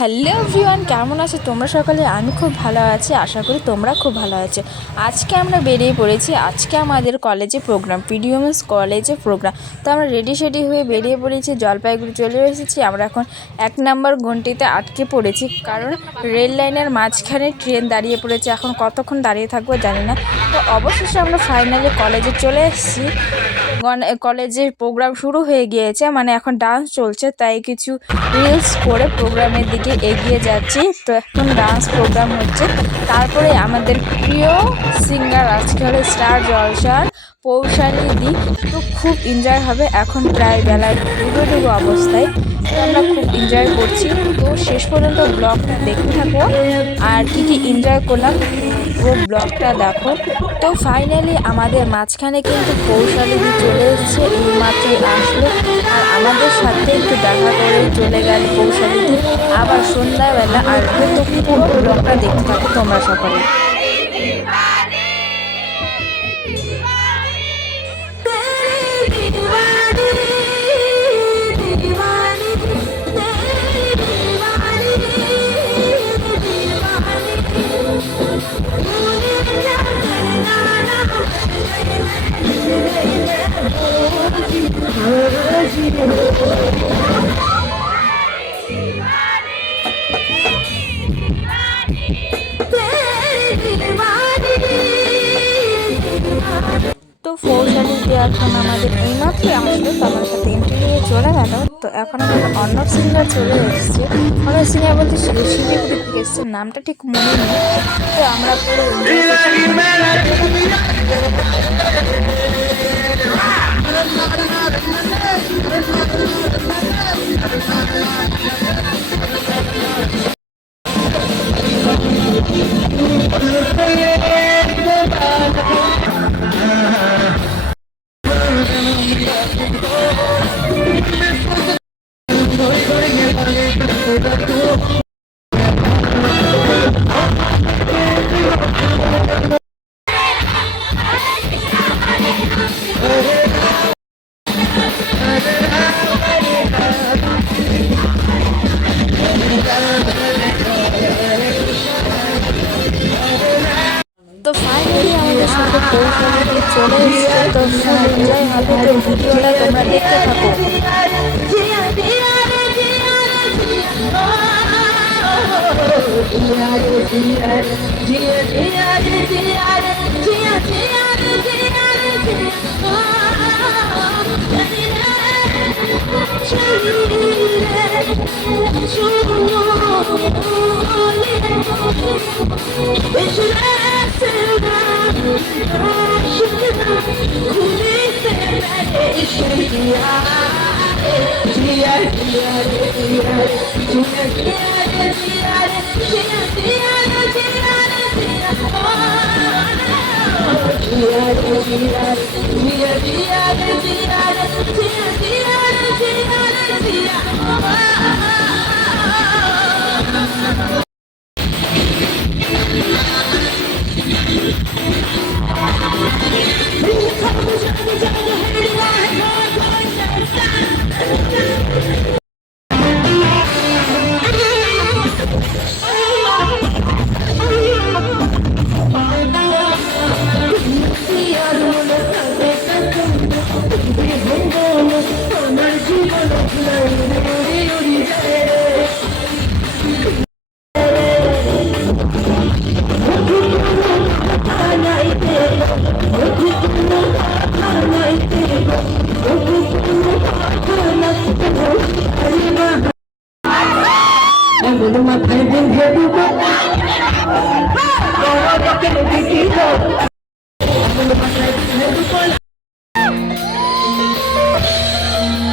Hello everyone, কেমন আছো তোমরা সকালে? আমি খুব ভালো আছি, আশা করি তোমরা খুব ভালো আছো। আজকে আমরা বেরিয়ে পড়েছি। আজকে আমাদের কলেজে প্রোগ্রাম, পিডিএমএস কলেজে প্রোগ্রাম। তো আমরা রেডি হয়ে বেরিয়ে পড়েছি, জলপাইগুড়ি চলে এসেছি। আমরা এখন 1 নম্বর ঘন্টিতে আটকে পড়েছি, কারণ রেল লাইনের মাঝখানে ট্রেন দাঁড়িয়ে পড়েছে। এখন কতক্ষণ দাঁড়িয়ে থাকবো জানি না। তো অবশেষে আমরা ফাইনালি কলেজে চলে এসেছি। কলেজের প্রোগ্রাম শুরু হয়ে গিয়েছে, মানে এখন ডান্স চলছে, তাই কিছু রিলস করে প্রোগ্রামের দিকে এগিয়ে যাচ্ছি। তো এখন ডান্স প্রোগ্রাম হচ্ছে। তারপরে আমাদের প্রিয় সিঙ্গার আজকে হলো স্টার জলসার পৌশালী দি। তো খুব এনজয় হবে। এখন প্রায় বেলায় ডুবো অবস্থায়, তো আমরা খুব এনজয় করছি। তো শেষ পর্যন্ত ব্লগটা দেখতে থাকো, আর কী এনজয় করলাম পুরো ব্লগটা দেখো। তো ফাইনালি আমাদের মাঝখানে কিন্তু পৌশালী চলে এসেছে, এইমাত্রই আসলো। আর আমাদের সাথে একটু দেখা করে চলে গেল পৌশালী। আবার সন্ধ্যাবেলা আসবে। তো পুরো ব্লগটা দেখতে থাকো তোমরা সকলে। তো পৌশালীতে এখন আমাদের এইমাত্রই আসলো, তো আমার সাথে ইন্টারভিউ চলে গেল। তো এখন আমাদের অন্য সিঙ্গার চলে এসেছে। অন্য সিঙ্গার বলতে শিলিগুড়ি থেকে এসছে, নামটা ঠিক মনে নেই। তো আমরা পুরো তো ফাইনালি আমাদের সাথে পৌশালী চলে এসেছে। তো ফুল এনজয় হবে। তো ভিডিওটা তোমরা দেখতে থাকো।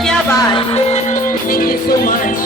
क्या बात, thank you so much.